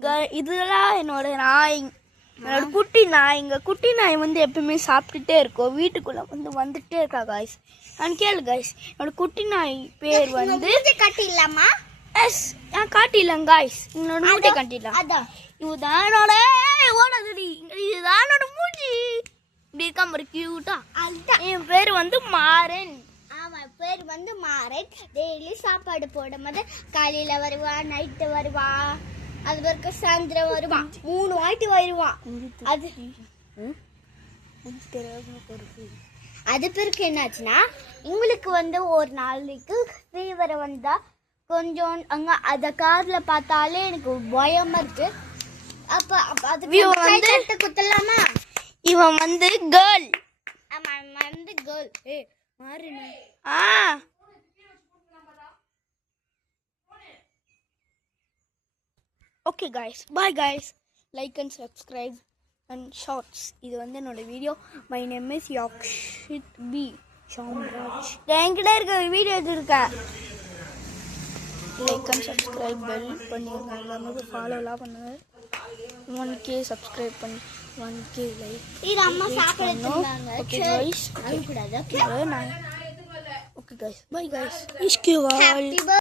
இதெல்லாம் என்னோட நாய், என்னோட குட்டி நாய். எங்கள் குட்டி நாய் வந்து எப்பவுமே சாப்பிட்டுட்டே இருக்கோம். வீட்டுக்குள்ளே வந்துட்டே இருக்கா காய்ஸ். நான் கேளு காய்ஸ், என்னோட குட்டி நாய் பேர் வந்து காட்டிடலாமா? எஸ், நான் காட்டிடலாம் காய்ஸ். என்னோட மூட்டை காட்டிடலாம். இதுதான் என்னோட ஓடாதுடி, இதுதான் என்னோட மூஞ்சி. இப்படி இருக்காம ஒரு கியூட்டா. என் பேர் வந்து மாறன். அவன் பேர் வந்து மாறன். டெய்லி சாப்பாடு போடும்போது காலையில் வருவான், நைட்டு வருவான், அது பிறகு சாயந்தரம் வருவான். 3 வாட்டி வருவான். அது பிறகு என்னாச்சுன்னா, உங்களுக்கு வந்து ஒரு நாளைக்கு ஃபீவர் வந்தா கொஞ்சம் அங்க அத கார்ல பார்த்தாலே எனக்கு பயமா இருக்கு. அப்ப அது குத்தலாமா? இவன் வந்து கேர்ள். ஆமா, வந்து கேர்ள். மாறுனா okay guys, bye guys. Like and subscribe and shorts. இது வந்து என்னோட video. My name is Yakshith P Shamraj. என்கிட்ட இருக்க வீடியோ எடுத்துருக்கேன். லைக் அண்ட் சப்ஸ்கிரைப் பெல் பண்ணிடுங்க. எல்லாமே ஃபாலோலாம் பண்ணுங்க. 1K சப்ஸ்கிரைப் பண்ணி 1K லைக். இது அம்மா சாப்பிடுறாங்க. ஓகே गाइस, கூடாது. Okay guys, bye guys. இஸ்கியூ ஆல்.